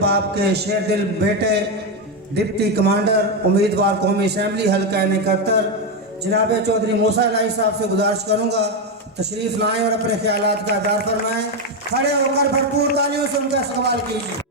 बाप के शेर दिल बेटे डिप्टी कमांडर उम्मीदवार कौमी असम्बली हल्का इकहत्तर जनाब चौधरी मूसा इलाही साहब से गुजारिश करूँगा तशरीफ़ लाएँ और अपने ख्यालात का इज़हार फरमाएँ। खड़े होकर भरपूर तालियों से उनका सवाल कीजिए।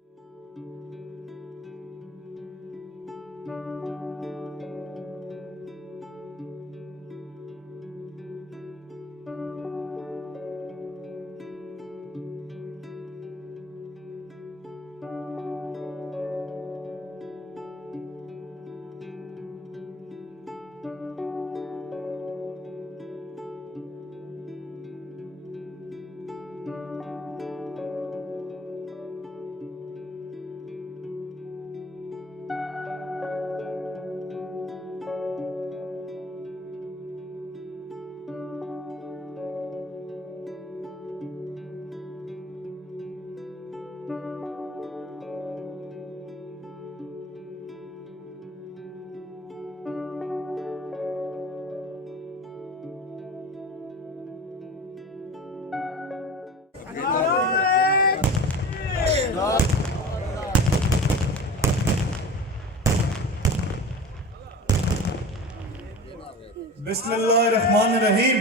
बिस्मिल्लाहिर्रहमानिर्रहीम।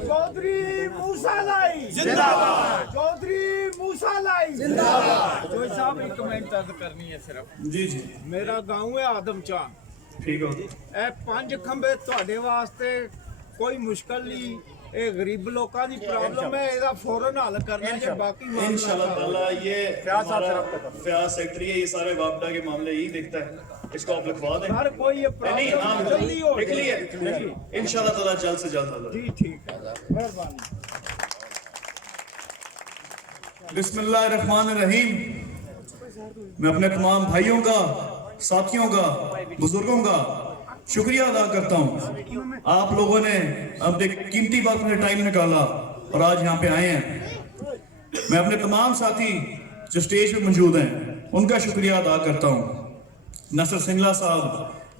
चौधरी मूसा इलाही जिंदाबाद, चौधरी मूसा इलाही जिंदाबाद। जो साहब एक कमेंट अर्ज करनी है सिर्फ। जी जी मेरा गाँव है आदमचान, ठीक हो। ਇਹ ਪੰਜ ਖੰਭੇ ਤੁਹਾਡੇ ਵਾਸਤੇ ਕੋਈ ਮੁਸ਼ਕਲ ਨਹੀਂ। ਇਹ ਗਰੀਬ ਲੋਕਾਂ ਦੀ ਪ੍ਰੋਬਲਮ ਹੈ, ਇਹਦਾ ਫੌਰਨ हल करना है। बाकी इंशाल्लाह ताला ये फयाज सेक्रेटरी है, ये सारे वापडा के मामले यही देखता है, इसको आप लिखवा दें। हर कोई ये नहीं प्रॉब्लम जल्दी हो लिख लिए इंशाल्लाह ताला जल्द से जल्द हल। जी ठीक है, मेहरबानी। बिस्मिल्लाहिर्रहमानिर्रहीम। मैं अपने तमाम भाइयों का, साथियों का, बुजुर्गों का शुक्रिया अदा करता हूँ। आप लोगों ने अब एक कीमती वक्त में टाइम निकाला और आज यहाँ पे आए हैं। मैं अपने तमाम साथी जो स्टेज पे मौजूद हैं उनका शुक्रिया अदा करता हूँ। नसर सिंगला साहब,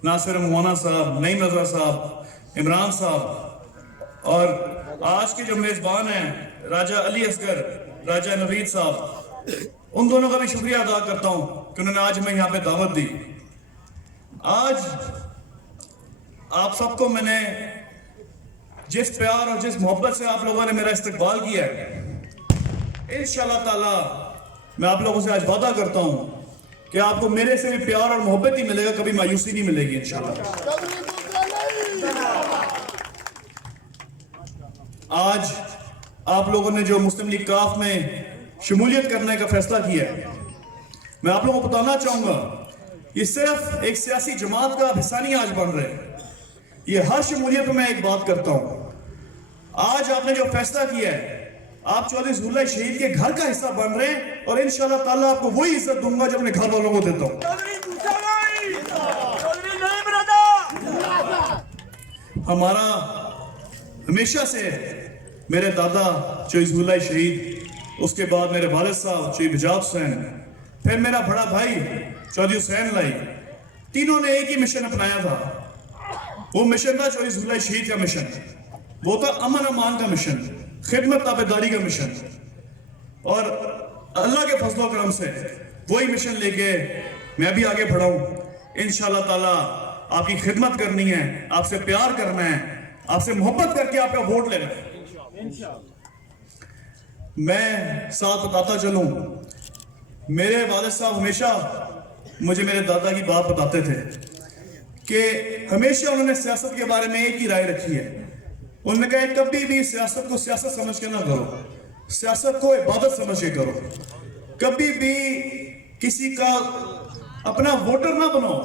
नासिर मोहना साहब, नईम रजा साहब, इमरान साहब और आज के जो मेज़बान हैं राजा अली असगर, राजा नवीद साहब, उन दोनों का भी शुक्रिया अदा करता हूँ कि उन्होंने आज हमें यहाँ पे दावत दी। आज आप सबको मैंने जिस प्यार और जिस मोहब्बत से आप लोगों ने मेरा इस्तकबाल किया है, इंशाल्लाह ताला मैं आप लोगों से आज वादा करता हूँ कि आपको मेरे से भी प्यार और मोहब्बत ही मिलेगा, कभी मायूसी नहीं मिलेगी इंशाल्लाह। आज आप लोगों ने जो मुस्लिम लीग काफ में शमूलियत करने का फैसला किया है, मैं आप लोगों को बताना चाहूंगा ये सिर्फ एक सियासी जमात का हिस्सा नहीं आज बन रहे। ये हर शमूलियत में मैं एक बात करता हूं, आज आपने जो फैसला किया है, आप चौधरी ज़हुरुल्लाह शहीद के घर का हिस्सा बन रहे हैं और इंशाल्लाह ताला आपको वही इज्जत दूंगा जो अपने घर वालों को देता हूं। हमारा हमेशा से मेरे दादा चौधरी ज़हुरुल्लाह शहीद, उसके बाद मेरे वालिद साहब चौधरी बजाज हुसैन, फिर मेरा बड़ा भाई चौधरी हुसैन लाई, तीनों ने एक ही मिशन अपनाया था। वो मिशन था चौधरी ज़हुरुल्लाह शहीद का मिशन, वो था अमन अमान का मिशन, खिदमत ताबेदारी का मिशन। और अल्लाह के फजल व करम से वही मिशन लेके मैं भी आगे बढ़ा हूँ। इंशाल्लाह ताला आपकी खिदमत करनी है, आपसे प्यार करना है, आपसे मोहब्बत करके आपका वोट लेना है। मैं साथ बताता चलूं, मेरे वालिद साहब हमेशा मुझे मेरे दादा की बात बताते थे कि हमेशा उन्होंने सियासत के बारे में एक ही राय रखी है। उन्होंने कहा कभी भी सियासत को सियासत समझ के ना करो, सियासत को इबादत समझ के करो। कभी भी किसी का अपना वोटर ना बनाओ,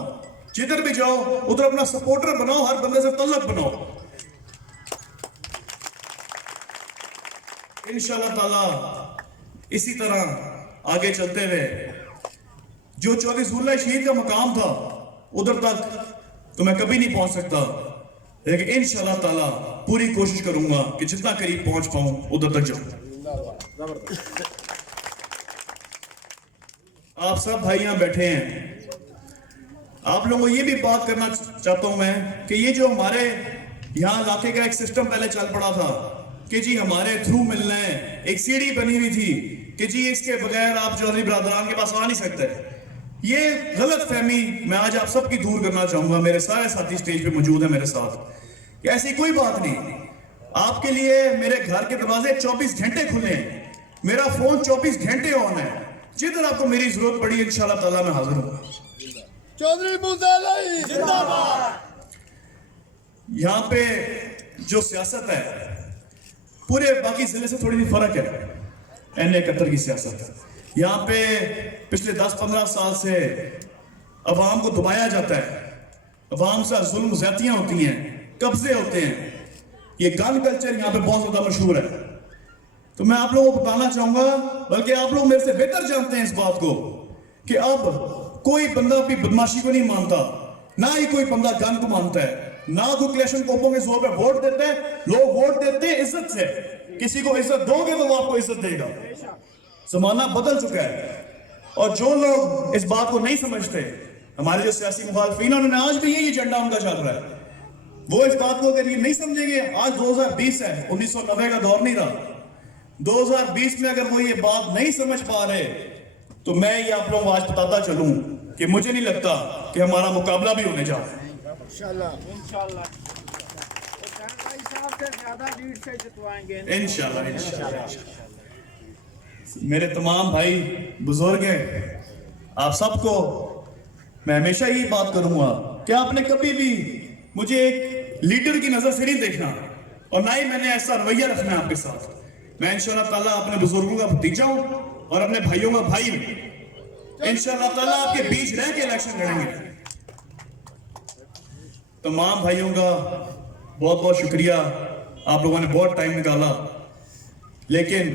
जिधर भी जाओ उधर अपना सपोर्टर बनाओ, हर बंदे से तल्लक बनाओ। इंशाल्लाह ताला इसी तरह आगे चलते हुए जो चौधरी ज़हुरुल्लाह शहीद का मकाम था उधर तक तो मैं कभी नहीं पहुंच सकता, लेकिन इंशाल्लाह ताला पूरी कोशिश करूंगा कि जितना करीब पहुंच पाऊं उधर तक जाऊं। आप सब भाई यहां बैठे हैं, आप लोगों को ये भी बात करना चाहता हूं मैं कि ये जो हमारे यहाँ इलाके का एक सिस्टम पहले चल पड़ा था کہ جی ہمارے تھرو ملنا ہے. ایک سیڑھی بنی ہوئی تھی کہ جی اس کے بغیر آپ چودھری برادران کے پاس آ نہیں سکتے. یہ غلط فہمی میں آج آپ سب کی دور کرنا چاہوں گا. میرے سارے ساتھی سٹیج پہ موجود ہیں میرے ساتھ. کہ ایسی کوئی بات نہیں. آپ کے لیے میرے گھر کے دروازے 24 گھنٹے کھلے ہیں. میرا فون 24 گھنٹے آن ہے. جدھر آپ کو میری ضرورت پڑی انشاءاللہ تعالیٰ میں حاضر ہوں. چودھری موسیٰ علی زندہ باد. یہاں پہ جو سیاست ہے پورے باقی ضلع سے تھوڑی سی فرق ہے. N71 کی سیاست یہاں پہ پچھلے 10-15 سال سے عوام کو دبایا جاتا ہے. عوام سے ظلم زیادتیاں ہوتی ہیں, قبضے ہوتے ہیں. یہ گن کلچر یہاں پہ بہت زیادہ مشہور ہے. تو میں آپ لوگوں کو بتانا چاہوں گا, بلکہ آپ لوگ میرے سے بہتر جانتے ہیں اس بات کو, کہ اب کوئی بندہ اپنی بدماشی کو نہیں مانتا, نہ ہی کوئی بندہ گن کو مانتا ہے, نہ کوئی کلیشن کوپوں کے زور پہ ووٹ دیتے ہیں. لوگ ووٹ دیتے ہیں عزت سے. کسی کو عزت دو گے تو وہ آپ کو عزت دے گا. زمانہ بدل چکا ہے. اور جو لوگ اس بات کو نہیں سمجھتے, ہمارے جو سیاسی مخالفین ہیں, انہوں نے آج بھی یہی ایجنڈا ان کا چل رہا ہے. وہ اس بات کو اگر یہ نہیں سمجھیں گے, آج 2020 ہے, 1990 کا دور نہیں رہا. 2020 میں اگر وہ یہ بات نہیں سمجھ پا رہے, تو میں یہ آپ لوگوں کو آج بتاتا چلوں کہ مجھے نہیں لگتا کہ ہمارا مقابلہ بھی ہونے جا رہا ہے. انشاءاللہ صاحب سے زیادہ لیڈ سے جتوائیں گے انشاءاللہ. میرے تمام بھائی بزرگ ہیں, آپ سب کو میں ہمیشہ یہی بات کروں گا کہ آپ نے کبھی بھی مجھے ایک لیڈر کی نظر سے نہیں دیکھنا, اور نہ ہی میں نے ایسا رویہ رکھنا ہے آپ کے ساتھ. میں انشاءاللہ تعالیٰ اپنے بزرگوں کا بھتیجا ہوں اور اپنے بھائیوں کا بھائی ہوں. انشاءاللہ تعالیٰ آپ کے بیچ رہ کے الیکشن لڑیں گے. تمام بھائیوں کا بہت بہت شکریہ, آپ لوگوں نے بہت ٹائم نکالا. لیکن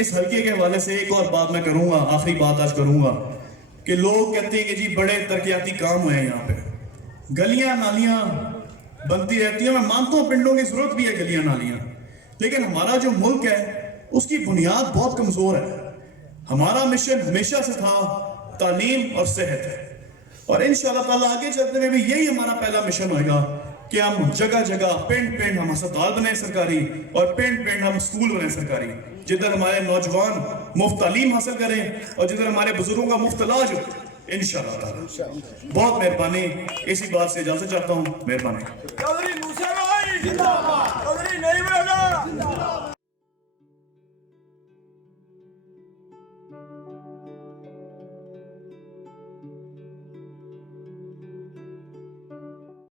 اس حلقے کے حوالے سے ایک اور بات میں کروں گا, آخری بات آج کروں گا, کہ لوگ کہتے ہیں کہ جی بڑے ترقیاتی کام ہوئے ہیں یہاں پہ, گلیاں نالیاں بنتی رہتی ہیں. میں مانتا ہوں پنڈوں کی ضرورت بھی ہے گلیاں نالیاں, لیکن ہمارا جو ملک ہے اس کی بنیاد بہت کمزور ہے. ہمارا مشن ہمیشہ سے تھا تعلیم اور صحت ہے, اور انشاءاللہ تعالیٰ آگے چلتے ہوئے بھی یہی ہمارا پہلا مشن ہوئے گا کہ ہم جگہ جگہ پنڈ پنڈ ہم ہسپتال بنائیں سرکاری, اور پنڈ پنڈ ہم سکول بنائیں سرکاری, جدھر ہمارے نوجوان مفت تعلیم حاصل کریں اور جدھر ہمارے بزرگوں کا مفت علاج ہو انشاءاللہ تعالیٰ. بہت مہربانی. اسی بات سے اجازت چاہتا ہوں. مہربانی. چودھری موسیٰ علی زندہ باد.